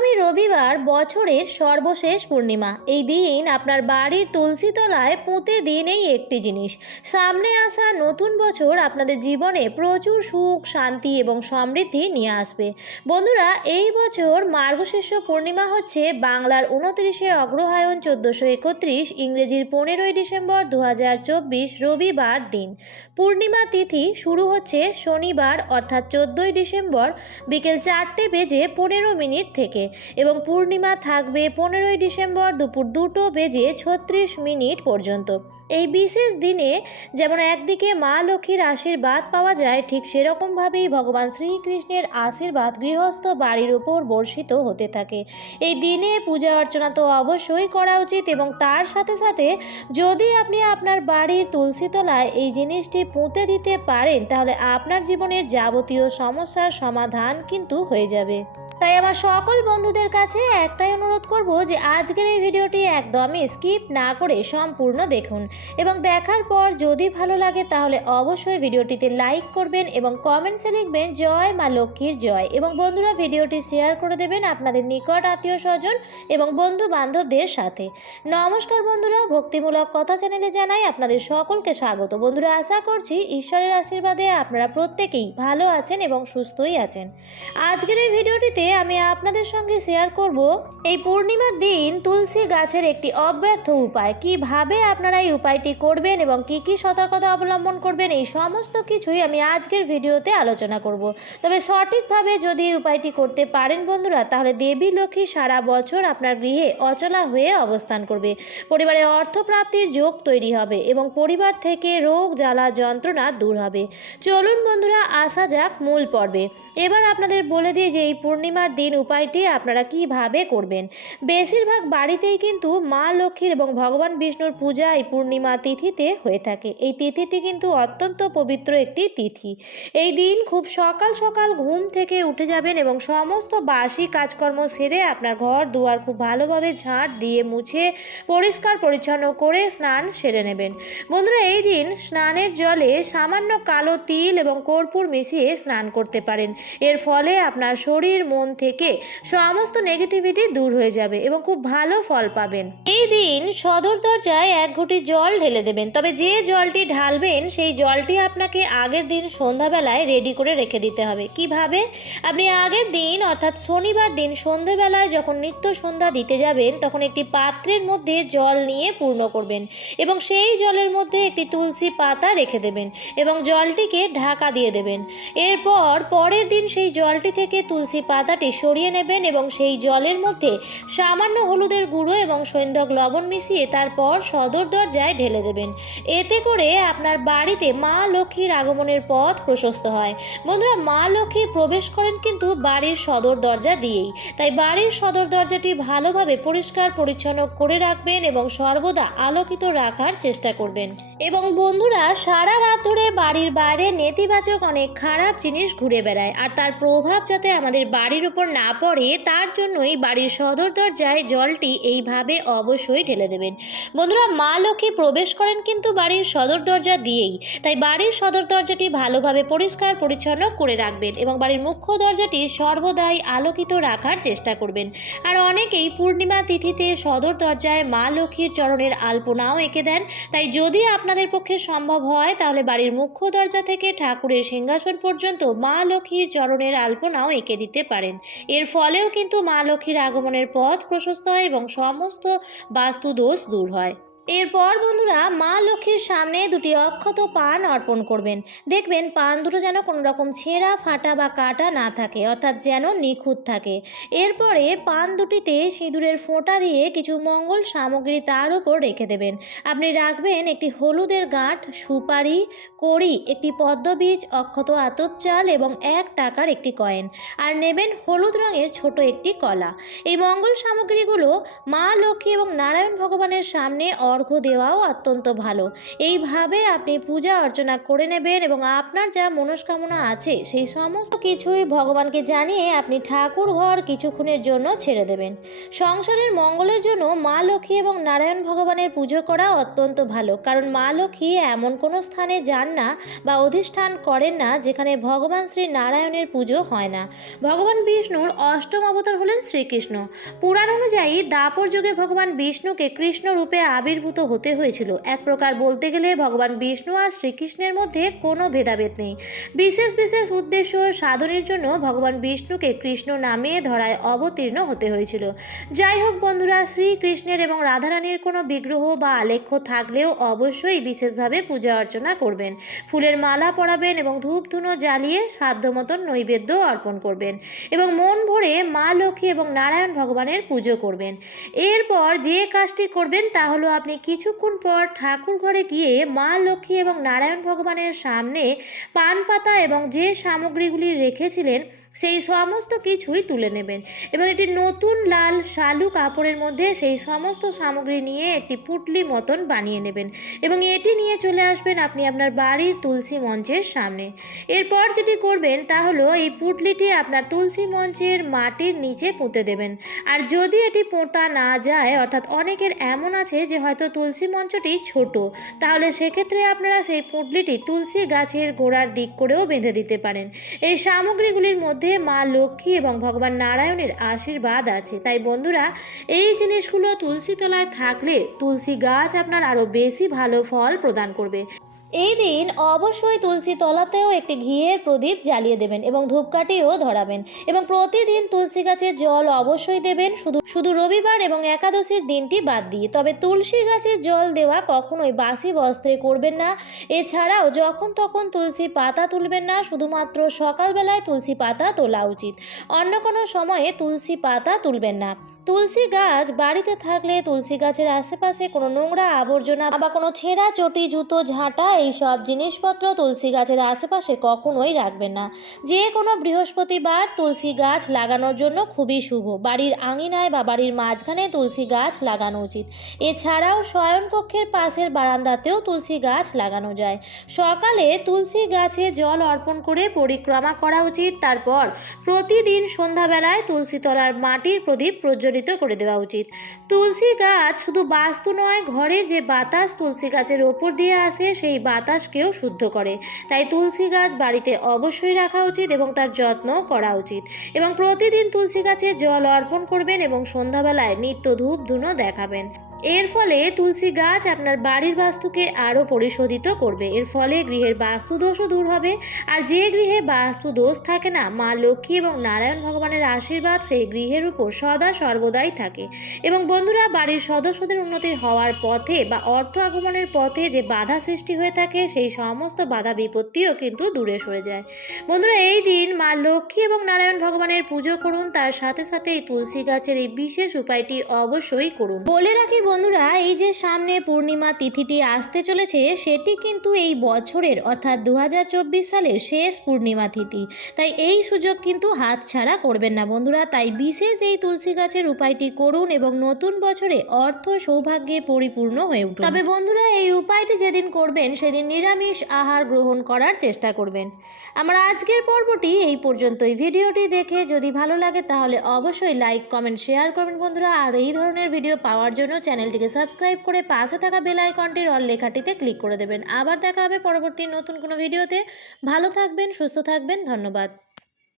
আগামী রবিবার বছরের সর্বশেষ পূর্ণিমা এই দিন আপনার বাড়ির তুলসী তলায় পুঁতে দিন এই একটি জিনিস সামনে আসা নতুন বছর আপনাদের জীবনে প্রচুর সুখ শান্তি এবং সমৃদ্ধি নিয়ে আসবে বন্ধুরা এই বছর মার্গশীর্ষ পূর্ণিমা হচ্ছে বাংলার উনত্রিশে অগ্রহায়ণ চোদ্দোশো একত্রিশ ইংরেজির পনেরোই ডিসেম্বর দু রবিবার দিন পূর্ণিমা তিথি শুরু হচ্ছে শনিবার অর্থাৎ চোদ্দোই ডিসেম্বর বিকেল চারটে বেজে পনেরো মিনিট থেকে এবং পূর্ণিমা থাকবে পনেরোই ডিসেম্বর দুপুর দুটো বেজে ছত্রিশ মিনিট পর্যন্ত এই বিশেষ দিনে যেমন একদিকে মা লক্ষ্মীর আশীর্বাদ পাওয়া যায় ঠিক সেরকমভাবেই ভগবান শ্রীকৃষ্ণের আশীর্বাদ গৃহস্থ বাড়ির উপর বর্ষিত হতে থাকে এই দিনে পূজা অর্চনা তো অবশ্যই করা উচিত এবং তার সাথে সাথে যদি আপনি আপনার বাড়ির তুলসীতলায় এই জিনিসটি পুঁতে দিতে পারেন তাহলে আপনার জীবনের যাবতীয় সমস্যার সমাধান কিন্তু হয়ে যাবে তাই আমার সকল বন্ধুদের কাছে একটাই অনুরোধ করব যে আজকের এই ভিডিওটি একদমই স্কিপ না করে সম্পূর্ণ দেখুন এবং দেখার পর যদি ভালো লাগে তাহলে অবশ্যই ভিডিওটিতে লাইক করবেন এবং কমেন্টসে লিখবেন জয় মা লক্ষ্মীর জয় এবং বন্ধুরা ভিডিওটি শেয়ার করে দেবেন আপনাদের নিকট আত্মীয় স্বজন এবং বন্ধু বান্ধবদের সাথে নমস্কার বন্ধুরা ভক্তিমূলক কথা চ্যানেলে জানাই আপনাদের সকলকে স্বাগত বন্ধুরা আশা করছি ঈশ্বরের আশীর্বাদে আপনারা প্রত্যেকেই ভালো আছেন এবং সুস্থই আছেন আজকের এই ভিডিওটিতে আমি আপনাদের সঙ্গে শেয়ার করব এই পূর্ণিমার দিন তুলসী গাছের একটি অব্যর্থ উপায় কিভাবে আপনারা এই উপায়টি করবেন এবং কি কি সতর্কতা অবলম্বন করবেন এই সমস্ত কিছুই আমি আজকের ভিডিওতে আলোচনা করব তবে সঠিকভাবে যদি এই উপায়টি করতে পারেন বন্ধুরা তাহলে দেবী লক্ষ্মী সারা বছর আপনার গৃহে অচলা হয়ে অবস্থান করবে পরিবারে অর্থপ্রাপ্তির যোগ তৈরি হবে এবং পরিবার থেকে রোগ জ্বালা যন্ত্রণা দূর হবে চলুন বন্ধুরা আসা যাক মূল পর্বে এবার আপনাদের বলে দিই যে এই পূর্ণিমা পূর্ণিমার দিন উপায়টি আপনারা কিভাবে করবেন বেশিরভাগ বাড়িতেই কিন্তু মা লক্ষ্মীর এবং ভগবান বিষ্ণুর পূজা এই পূর্ণিমা তিথিতে হয়ে থাকে এই তিথিটি কিন্তু অত্যন্ত পবিত্র একটি তিথি এই দিন খুব সকাল সকাল ঘুম থেকে উঠে যাবেন এবং সমস্ত বাসি কাজকর্ম সেরে আপনার ঘর দুয়ার খুব ভালোভাবে ঝাঁট দিয়ে মুছে পরিষ্কার পরিচ্ছন্ন করে স্নান সেরে নেবেন বন্ধুরা এই দিন স্নানের জলে সামান্য কালো তিল এবং কর্পূর মিশিয়ে স্নান করতে পারেন এর ফলে আপনার শরীর মন থেকে সমস্ত নেগেটিভিটি দূর হয়ে যাবে এবং খুব ভালো ফল পাবেন এই দিন সদর দরজায় এক ঘটি জল ঢেলে দেবেন তবে যে জলটি ঢালবেন সেই জলটি আপনাকে আগের দিন সন্ধ্যাবেলায় রেডি করে রেখে দিতে হবে কিভাবে আপনি আগের দিন অর্থাৎ শনিবার দিন সন্ধ্যাবেলায় যখন নিত্য সন্ধ্যা দিতে যাবেন তখন একটি পাত্রের মধ্যে জল নিয়ে পূর্ণ করবেন এবং সেই জলের মধ্যে একটি তুলসী পাতা রেখে দেবেন এবং জলটিকে ঢাকা দিয়ে দেবেন এরপর পরের দিন সেই জলটি থেকে তুলসী পাতা মশলাটি সরিয়ে নেবেন এবং সেই জলের মধ্যে সামান্য হলুদের গুঁড়ো এবং সৈন্ধক লবণ মিশিয়ে তারপর সদর দরজায় ঢেলে দেবেন এতে করে আপনার বাড়িতে মা লক্ষ্মীর আগমনের পথ প্রশস্ত হয় বন্ধুরা মা লক্ষ্মী প্রবেশ করেন কিন্তু বাড়ির সদর দরজা দিয়েই তাই বাড়ির সদর দরজাটি ভালোভাবে পরিষ্কার পরিচ্ছন্ন করে রাখবেন এবং সর্বদা আলোকিত রাখার চেষ্টা করবেন এবং বন্ধুরা সারা রাত ধরে বাড়ির বাইরে নেতিবাচক অনেক খারাপ জিনিস ঘুরে বেড়ায় আর তার প্রভাব যাতে আমাদের বাড়ির উপর না পড়ে তার জন্যই বাড়ির সদর দরজায় জলটি এইভাবে অবশ্যই ঢেলে দেবেন বন্ধুরা মা লক্ষ্মী প্রবেশ করেন কিন্তু বাড়ির সদর দরজা দিয়েই তাই বাড়ির সদর দরজাটি ভালোভাবে পরিষ্কার পরিচ্ছন্ন করে রাখবেন এবং বাড়ির মুখ্য দরজাটি সর্বদাই আলোকিত রাখার চেষ্টা করবেন আর অনেকেই পূর্ণিমা তিথিতে সদর দরজায় মা লক্ষ্মীর চরণের আলপনাও এঁকে দেন তাই যদি আপনাদের পক্ষে সম্ভব হয় তাহলে বাড়ির মুখ্য দরজা থেকে ঠাকুরের সিংহাসন পর্যন্ত মা লক্ষ্মীর চরণের আলপনাও এঁকে দিতে পারেন পারেন এর ফলেও কিন্তু মা লক্ষ্মীর আগমনের পথ প্রশস্ত হয় এবং সমস্ত বাস্তুদোষ দূর হয় এরপর বন্ধুরা মা লক্ষ্মীর সামনে দুটি অক্ষত পান অর্পণ করবেন দেখবেন পান দুটো যেন কোনো রকম ছেঁড়া ফাটা বা কাটা না থাকে অর্থাৎ যেন নিখুঁত থাকে এরপরে পান দুটিতে সিঁদুরের ফোঁটা দিয়ে কিছু মঙ্গল সামগ্রী তার উপর রেখে দেবেন আপনি রাখবেন একটি হলুদের গাঁট সুপারি কড়ি একটি পদ্মবীজ অক্ষত আতপ চাল এবং এক টাকার একটি কয়েন আর নেবেন হলুদ রঙের ছোট একটি কলা এই মঙ্গল সামগ্রীগুলো মা লক্ষ্মী এবং নারায়ণ ভগবানের সামনে অর্ অর্ঘ্য দেওয়াও অত্যন্ত ভালো এইভাবে আপনি পূজা অর্চনা করে নেবেন এবং আপনার যা মনস্কামনা আছে সেই সমস্ত কিছুই ভগবানকে জানিয়ে আপনি ঠাকুর ঘর কিছুক্ষণের জন্য ছেড়ে দেবেন সংসারের মঙ্গলের জন্য মা লক্ষ্মী এবং নারায়ণ ভগবানের পুজো করা অত্যন্ত ভালো কারণ মা লক্ষ্মী এমন কোনো স্থানে যান না বা অধিষ্ঠান করেন না যেখানে ভগবান শ্রী নারায়ণের পুজো হয় না ভগবান বিষ্ণুর অষ্টম অবতার হলেন শ্রীকৃষ্ণ পুরাণ অনুযায়ী দাপর যুগে ভগবান বিষ্ণুকে কৃষ্ণ রূপে আবির্ভূত একীভূত হতে হয়েছিল এক প্রকার বলতে গেলে ভগবান বিষ্ণু আর শ্রীকৃষ্ণের মধ্যে কোনো ভেদাভেদ নেই বিশেষ বিশেষ উদ্দেশ্য সাধনের জন্য ভগবান বিষ্ণুকে কৃষ্ণ নামে ধরায় অবতীর্ণ হতে হয়েছিল যাই হোক বন্ধুরা শ্রীকৃষ্ণের এবং রাধারানীর কোনো বিগ্রহ বা আলেখ্য থাকলেও অবশ্যই বিশেষভাবে পূজা অর্চনা করবেন ফুলের মালা পরাবেন এবং ধূপ ধুনো জ্বালিয়ে সাধ্য মতন নৈবেদ্য অর্পণ করবেন এবং মন ভরে মা লক্ষ্মী এবং নারায়ণ ভগবানের পুজো করবেন এরপর যে কাজটি করবেন তা হলো আপনি আপনি কিছুক্ষণ পর ঠাকুর ঘরে গিয়ে মা লক্ষ্মী এবং নারায়ণ ভগবানের সামনে পান পাতা এবং যে সামগ্রীগুলি রেখেছিলেন সেই সমস্ত কিছুই তুলে নেবেন এবং একটি নতুন লাল শালু কাপড়ের মধ্যে সেই সমস্ত সামগ্রী নিয়ে একটি পুটলি মতন বানিয়ে নেবেন এবং এটি নিয়ে চলে আসবেন আপনি আপনার বাড়ির তুলসী মঞ্চের সামনে এরপর যেটি করবেন তা হলো এই পুটলিটি আপনার তুলসী মঞ্চের মাটির নিচে পুঁতে দেবেন আর যদি এটি পোঁতা না যায় অর্থাৎ অনেকের এমন আছে যে হয়তো তুলসী মঞ্চটি ছোট তাহলে সেক্ষেত্রে আপনারা সেই পুটলিটি তুলসী গাছের গোড়ার দিক করেও বেঁধে দিতে পারেন এই সামগ্রীগুলির মধ্যে মধ্যে মা লক্ষ্মী এবং ভগবান নারায়ণের আশীর্বাদ আছে তাই বন্ধুরা এই জিনিসগুলো তুলসী তলায় থাকলে তুলসী গাছ আপনার আরও বেশি ভালো ফল প্রদান করবে এই দিন অবশ্যই তুলসী তলাতেও একটি ঘিয়ের প্রদীপ জ্বালিয়ে দেবেন এবং ধূপকাঠিও ধরাবেন এবং প্রতিদিন তুলসী গাছের জল অবশ্যই দেবেন শুধু শুধু রবিবার এবং একাদশীর দিনটি বাদ দিয়ে তবে তুলসী গাছের জল দেওয়া কখনোই বাসি বস্ত্রে করবেন না এছাড়াও যখন তখন তুলসী পাতা তুলবেন না শুধুমাত্র সকালবেলায় তুলসী পাতা তোলা উচিত অন্য কোনো সময়ে তুলসী পাতা তুলবেন না তুলসী গাছ বাড়িতে থাকলে তুলসী গাছের আশেপাশে কোনো নোংরা আবর্জনা বা কোনো ছেঁড়া চটি জুতো ঝাঁটা এইসব জিনিসপত্র তুলসী গাছের আশেপাশে কখনোই রাখবেন না যে কোনো বৃহস্পতিবার তুলসী গাছ লাগানোর জন্য খুবই শুভ বাড়ির আঙিনায় বা বাড়ির মাঝখানে তুলসী গাছ লাগানো উচিত এছাড়াও শয়নকক্ষের পাশের বারান্দাতেও তুলসী গাছ লাগানো যায় সকালে তুলসী গাছে জল অর্পণ করে পরিক্রমা করা উচিত তারপর প্রতিদিন সন্ধ্যাবেলায় তুলসী তলার মাটির প্রদীপ প্রজ্বলিত প্রভাবিত করে দেওয়া উচিত তুলসী গাছ শুধু বাস্তু নয় ঘরের যে বাতাস তুলসী গাছের ওপর দিয়ে আসে সেই বাতাসকেও শুদ্ধ করে তাই তুলসী গাছ বাড়িতে অবশ্যই রাখা উচিত এবং তার যত্ন করা উচিত এবং প্রতিদিন তুলসী গাছে জল অর্পণ করবেন এবং সন্ধ্যাবেলায় নিত্য ধূপ ধুনো দেখাবেন এর ফলে তুলসী গাছ আপনার বাড়ির বাস্তুকে আরও পরিশোধিত করবে এর ফলে গৃহের বাস্তুদোষও দূর হবে আর যে গৃহে বাস্তুদোষ থাকে না মা লক্ষ্মী এবং নারায়ণ ভগবানের আশীর্বাদ সেই গৃহের উপর সদা সর্বদাই থাকে এবং বন্ধুরা বাড়ির সদস্যদের উন্নতি হওয়ার পথে বা অর্থ আগমনের পথে যে বাধা সৃষ্টি হয়ে থাকে সেই সমস্ত বাধা বিপত্তিও কিন্তু দূরে সরে যায় বন্ধুরা এই দিন মা লক্ষ্মী এবং নারায়ণ ভগবানের পুজো করুন তার সাথে সাথে এই তুলসী গাছের এই বিশেষ উপায়টি অবশ্যই করুন বলে রাখি বন্ধুরা এই যে সামনে পূর্ণিমা তিথিটি আসতে চলেছে সেটি কিন্তু এই বছরের অর্থাৎ দু সালের শেষ পূর্ণিমা তিথি তাই এই সুযোগ কিন্তু হাত ছাড়া করবেন না বন্ধুরা তাই বিশেষ এই তুলসী গাছের উপায়টি করুন এবং নতুন বছরে অর্থ সৌভাগ্যে পরিপূর্ণ হয়ে উঠুন তবে বন্ধুরা এই উপায়টি যেদিন করবেন সেদিন নিরামিষ আহার গ্রহণ করার চেষ্টা করবেন আমার আজকের পর্বটি এই পর্যন্তই ভিডিওটি দেখে যদি ভালো লাগে তাহলে অবশ্যই লাইক কমেন্ট শেয়ার করবেন বন্ধুরা আর এই ধরনের ভিডিও পাওয়ার জন্য চ্যানেল চ্যানেলটিকে সাবস্ক্রাইব করে পাশে থাকা বেল আইকনটির অল লেখাটিতে ক্লিক করে দেবেন আবার দেখা হবে পরবর্তী নতুন কোনো ভিডিওতে ভালো থাকবেন সুস্থ থাকবেন ধন্যবাদ